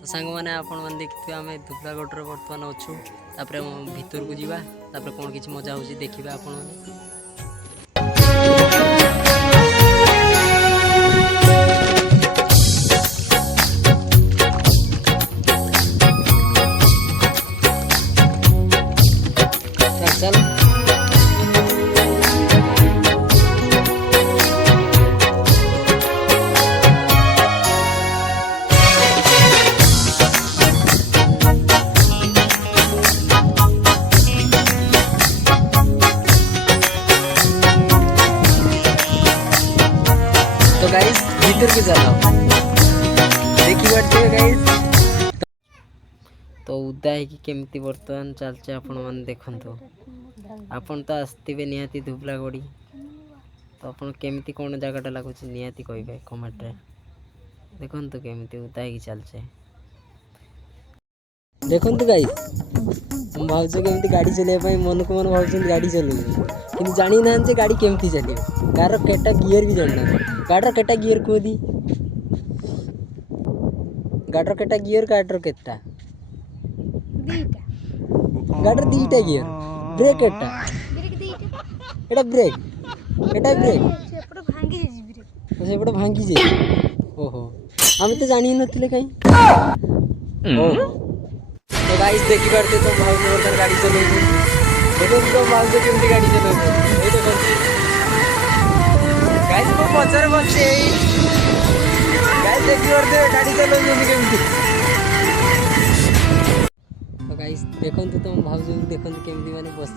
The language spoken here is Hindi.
तो सांग मैंने आपण मैंने देखिए आम धुबलागढ़ बर्तमान अच्छू तापर भीतर को जावा तापर कौन किसी मजा हो देखिए आपण मैंने। चल तो गाइस भीतर के चलो देखी पारे गाइस। तो उदा है कि केमती बर्तमान चलचे आपण मैंने देखु आपन तो आसवे निहाती धुबलागढ़ी तो आपन केमती कौन जगटा लगुच निहाती कहे कमेंट रे देखु केमती उदा है चलचे देखु गाइस हम भावुँ केमती गाड़ी चलने मन को मन भाव गाड़ी चलू कि जानी ना गाड़ी केमती चल कार केटा गियर भी जानना गाड़र केटा गियर कदी गाड़र केटा गियर गाड़र केटा गाड़र दीटा गियर ब्रेक एटा एटा ब्रेक एटा ब्रेक सेपटे भांगी जाए ओहो आम तो जानी नथिले कहीं ओहो। तो गाइस देखी पारते तो भाव बर्तमान गाड़ी चलो देखो तो भाव केमती गाड़ी चलो देखो गाइस को पचार बचे गाइस देखी पारते गाड़ी चलो केमती। तो गाइस देखो तुम भाव देखो केमती माने बस